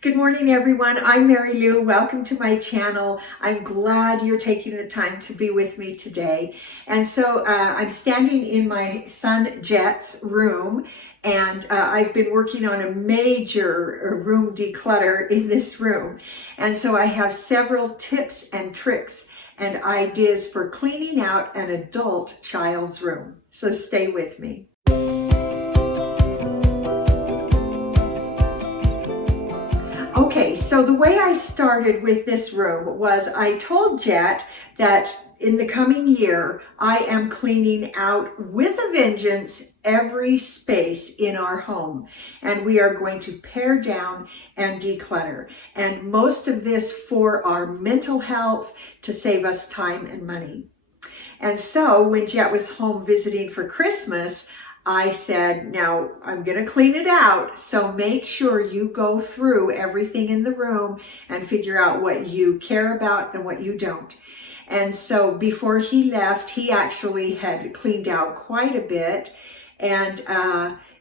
Good morning, everyone. I'm MaryLou. Welcome to my channel. I'm glad you're taking the time to be with me today. And so I'm standing in my son Jet's room, and I've been working on a major room declutter in this room. And so I have several tips and tricks and ideas for cleaning out an adult child's room. So stay with me. Okay, so the way I started with this room was I told Jet that in the coming year, I am cleaning out with a vengeance every space in our home. And we are going to pare down and declutter. And most of this for our mental health to save us time and money. And so when Jet was home visiting for Christmas, I said, now I'm going to clean it out, so make sure you go through everything in the room and figure out what you care about and what you don't. And so before he left, he actually had cleaned out quite a bit, and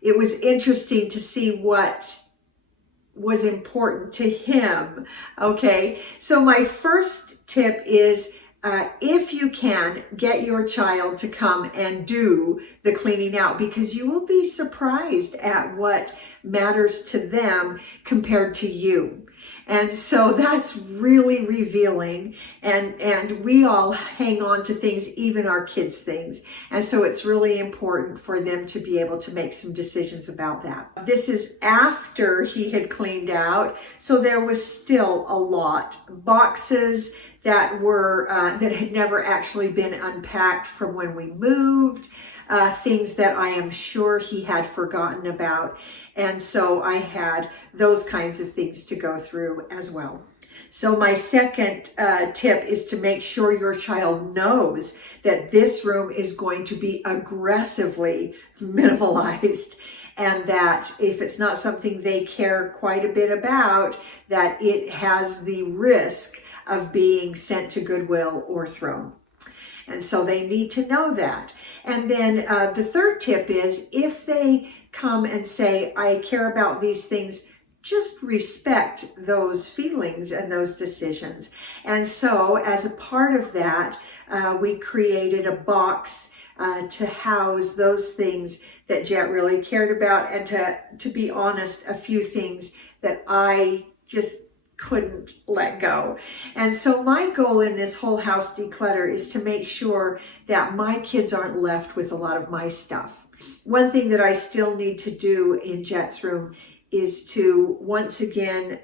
it was interesting to see what was important to him. Okay, so my first tip is if you can, get your child to come and do the cleaning out, because you will be surprised at what matters to them compared to you. And so that's really revealing, and we all hang on to things, even our kids' things. And so it's really important for them to be able to make some decisions about that. This is after he had cleaned out, so there was still a lot. Boxes that were that had never actually been unpacked from when we moved, things that I am sure he had forgotten about. And so I had those kinds of things to go through as well. So my second tip is to make sure your child knows that this room is going to be aggressively minimalized, and that if it's not something they care quite a bit about, that it has the risk of being sent to Goodwill or thrown. And so they need to know that. And then the third tip is, if they come and say, I care about these things, just respect those feelings and those decisions. And so as a part of that, we created a box to house those things that Jet really cared about, and to be honest, a few things that I just couldn't let go. And so my goal in this whole house declutter is to make sure that my kids aren't left with a lot of my stuff. One thing that I still need to do in Jet's room is to, once again,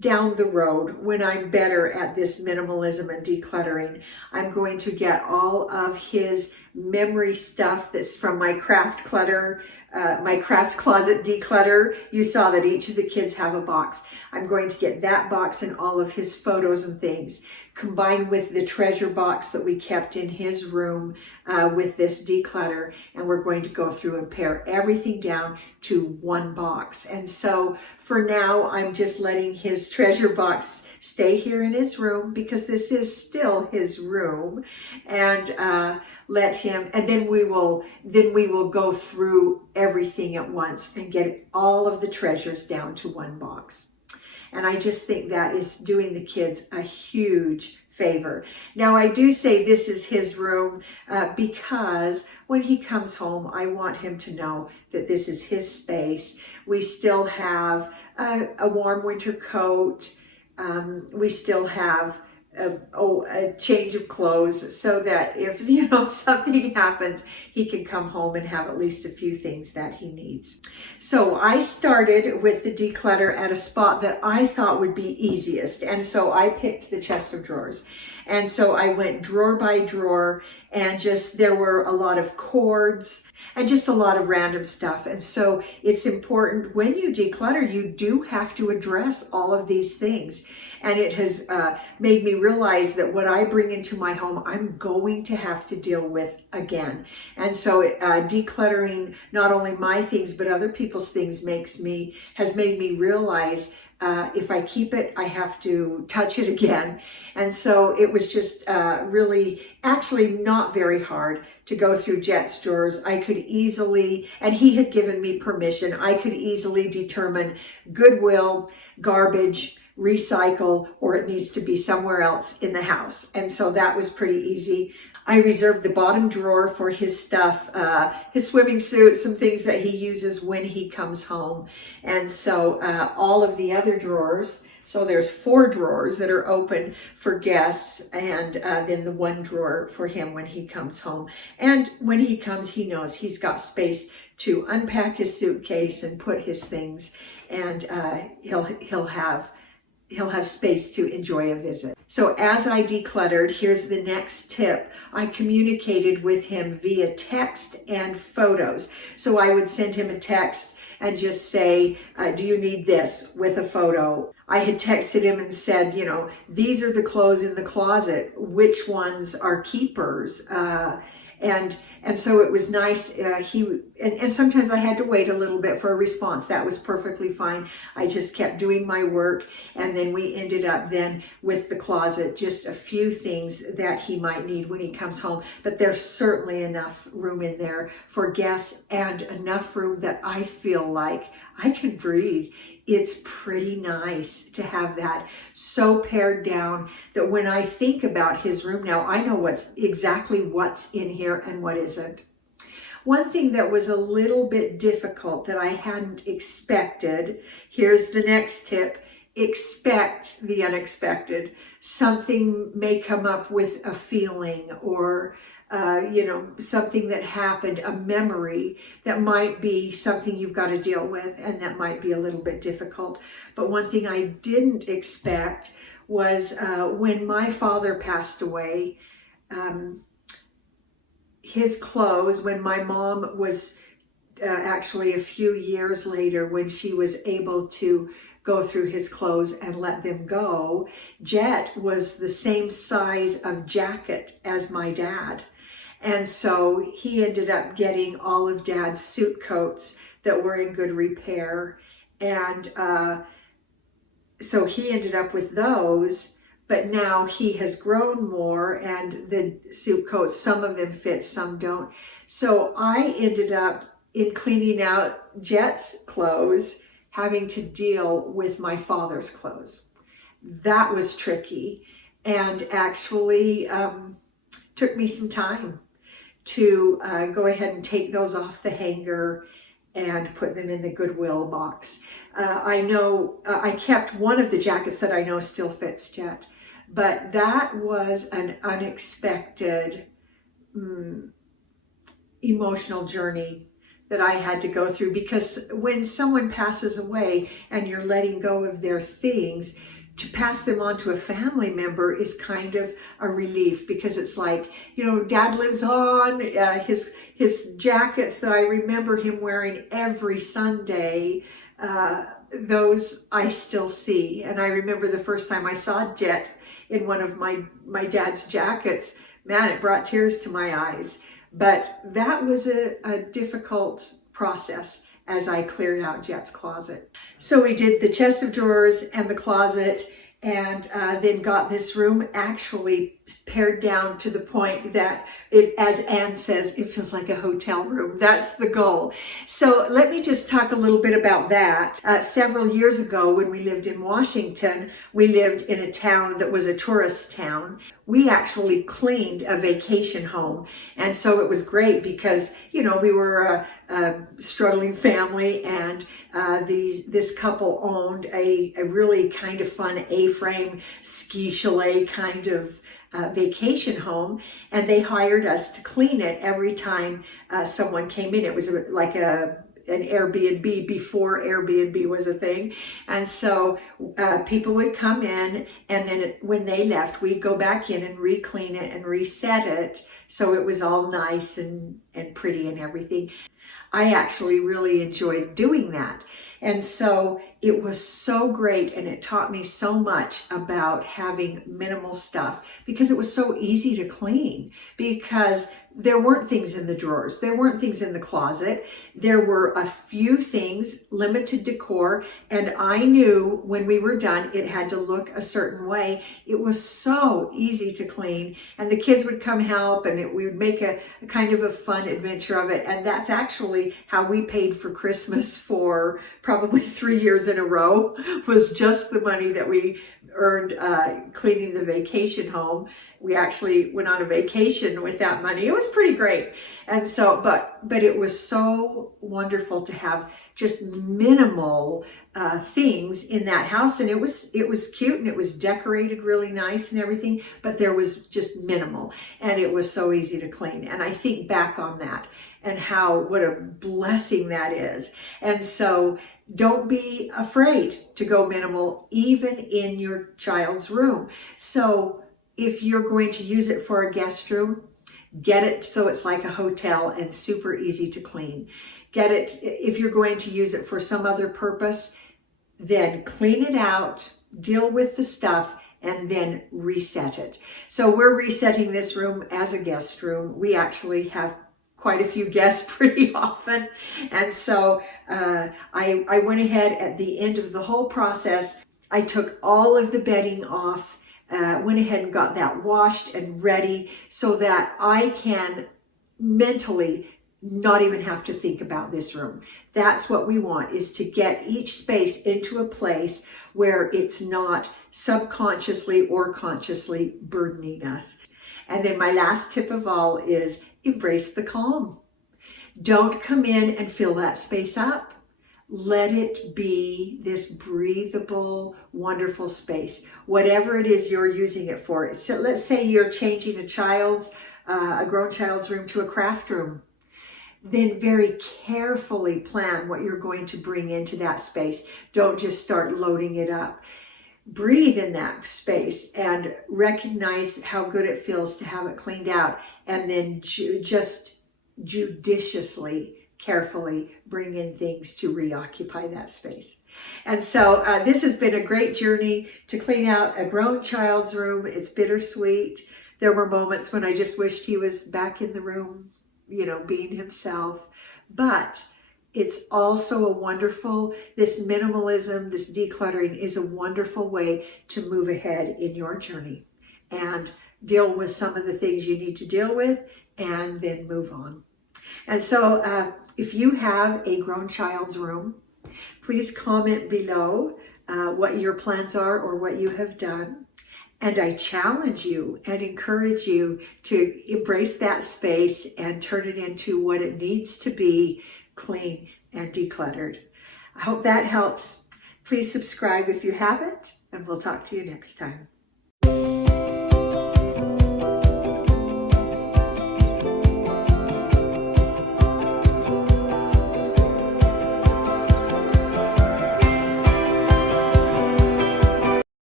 down the road, when I'm better at this minimalism and decluttering, I'm going to get all of his memory stuff that's from my craft clutter, my craft closet declutter. You saw that each of the kids have a box. I'm going to get that box and all of his photos and things, combined with the treasure box that we kept in his room with this declutter, and we're going to go through and pare everything down to one box. And so for now, I'm just letting his treasure box stay here in his room, because this is still his room, and let him, and then we will go through everything at once and get all of the treasures down to one box. And I just think that is doing the kids a huge favor. Now, I do say this is his room because when he comes home, I want him to know that this is his space. We still have a warm winter coat. We still have a change of clothes, so that if something happens, he can come home and have at least a few things that he needs. So I started with the declutter at a spot that I thought would be easiest, and so I picked the chest of drawers. And so I went drawer by drawer, and there were a lot of cords and just a lot of random stuff. And so it's important, when you declutter, you do have to address all of these things. And it has made me realize that what I bring into my home, I'm going to have to deal with again. And so decluttering not only my things, but other people's things has made me realize If I keep it, I have to touch it again. And so it was just really, actually not very hard to go through Jet's drawers. I could easily, and he had given me permission, I could easily determine Goodwill, garbage, recycle, or it needs to be somewhere else in the house. And so that was pretty easy. I reserved the bottom drawer for his stuff, his swimming suit, some things that he uses when he comes home. And so all of the other drawers, so there's 4 drawers that are open for guests, and then the 1 drawer for him when he comes home. And when he comes, he knows he's got space to unpack his suitcase and put his things, and he'll have space to enjoy a visit. So as I decluttered, here's the next tip. I communicated with him via text and photos. So I would send him a text and just say, do you need this, with a photo. I had texted him and said, you know, these are the clothes in the closet. Which ones are keepers? And so it was nice. And sometimes I had to wait a little bit for a response. That was perfectly fine. I just kept doing my work, and then we ended up then with the closet, just a few things that he might need when he comes home. But there's certainly enough room in there for guests, and enough room that I feel like I can breathe. It's pretty nice to have that so pared down that when I think about his room now, I know exactly what's in here and what isn't. One thing that was a little bit difficult that I hadn't expected, here's the next tip: expect the unexpected. Something may come up with a feeling, or something that happened, a memory that might be something you've got to deal with, and that might be a little bit difficult. But one thing I didn't expect was when my father passed away, his clothes, when my mom was actually a few years later, when she was able to go through his clothes and let them go, Jet was the same size of jacket as my dad. And so he ended up getting all of Dad's suit coats that were in good repair. And so he ended up with those, but now he has grown more, and the suit coats, some of them fit, some don't. So I ended up, in cleaning out Jet's clothes, having to deal with my father's clothes. That was tricky, and actually took me some time to go ahead and take those off the hanger and put them in the Goodwill box. I know I kept one of the jackets that I know still fits Jet, but that was an unexpected emotional journey that I had to go through, because when someone passes away and you're letting go of their things, to pass them on to a family member is kind of a relief, because it's like, Dad lives on. His jackets that I remember him wearing every Sunday, those I still see. And I remember the first time I saw Jet in one of my dad's jackets, man, it brought tears to my eyes. But that was a difficult process as I cleared out Jet's closet. So we did the chest of drawers and the closet, and then got this room actually pared down to the point that it, as Anne says, it feels like a hotel room. That's the goal. So let me just talk a little bit about that. Several years ago, when we lived in Washington, we lived in a town that was a tourist town. We actually cleaned a vacation home. And so it was great because, we were a struggling family, and this couple owned a really kind of fun A-frame ski chalet kind of vacation home, and they hired us to clean it every time someone came in. It was like an Airbnb before Airbnb was a thing. And so people would come in, and then when they left, we'd go back in and re-clean it and reset it so it was all nice and pretty and everything. I actually really enjoyed doing that. And so it was so great, and it taught me so much about having minimal stuff, because it was so easy to clean, because there weren't things in the drawers, there weren't things in the closet, there were a few things, limited decor, and I knew when we were done it had to look a certain way. It was so easy to clean, and the kids would come help, and we would make a kind of a fun adventure of it. And that's actually how we paid for Christmas for probably 3 years in a row, was just the money that we earned cleaning the vacation home. We actually went on a vacation with that money. It was pretty great. And so, but it was so wonderful to have just minimal things in that house. And it was cute, and it was decorated really nice and everything, but there was just minimal, and it was so easy to clean. And I think back on that and what a blessing that is. And so don't be afraid to go minimal, even in your child's room. So if you're going to use it for a guest room, get it so it's like a hotel and super easy to clean. Get it, if you're going to use it for some other purpose, then clean it out, deal with the stuff, and then reset it. So we're resetting this room as a guest room. We actually have quite a few guests pretty often. And so I went ahead at the end of the whole process. I took all of the bedding off, went ahead and got that washed and ready so that I can mentally not even have to think about this room. That's what we want, is to get each space into a place where it's not subconsciously or consciously burdening us. And then my last tip of all is embrace the calm. Don't come in and fill that space up. Let it be this breathable, wonderful space, whatever it is you're using it for. So let's say you're changing a grown child's room to a craft room. Then very carefully plan what you're going to bring into that space. Don't just start loading it up. Breathe in that space and recognize how good it feels to have it cleaned out, and then just judiciously, carefully bring in things to reoccupy that space. And so this has been a great journey to clean out a grown child's room. It's bittersweet. There were moments when I just wished he was back in the room, being himself. But it's also this minimalism, this decluttering is a wonderful way to move ahead in your journey and deal with some of the things you need to deal with, and then move on. And so if you have a grown child's room, please comment below what your plans are or what you have done. And I challenge you and encourage you to embrace that space and turn it into what it needs to be: clean and decluttered. I hope that helps. Please subscribe if you haven't, and we'll talk to you next time.